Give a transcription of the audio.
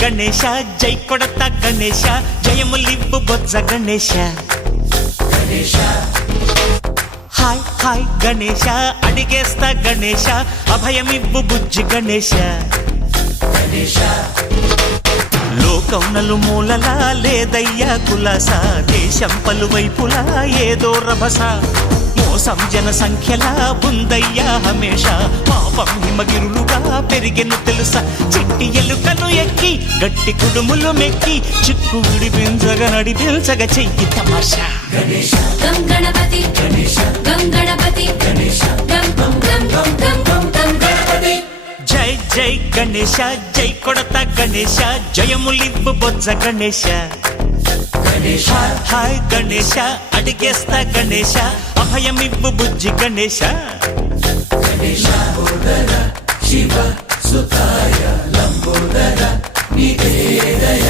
గణేశ జై కొడత గణేశ జయములివ్వు బొజ్జ Ganesha hi hi Ganesha అడిగేస్తా Ganesha అభయమివ్వు బుజ్జి గణేశ లోకం నలుమూలలా లేదయ్యా కులాస దేశం పలువైపులా ఏదో రభస మోసం జన సంఖ్యలా ఉందయ్యా హమేష పాపం హిమగిరులుగా పెరిగెను తెలుసా చిట్టి ఎలుకను ఎక్కి గట్టి కుడుములు మెక్కి చిక్కు విడిపించగా నడిపించగా చెయ్యి తమాషా గం గణపతి గం గణపతి గం గం గం గం గం గణపతి జై జై గణేశ జై కొడత గణేశ జయములివ్వు బొజ్జ గణేశ హాయ్ గణేశ అడిగేస్తా గణేశ అభయమివ్వు బుజ్జి గణేశ శివ సుతాయ లంబోదర నివేదయ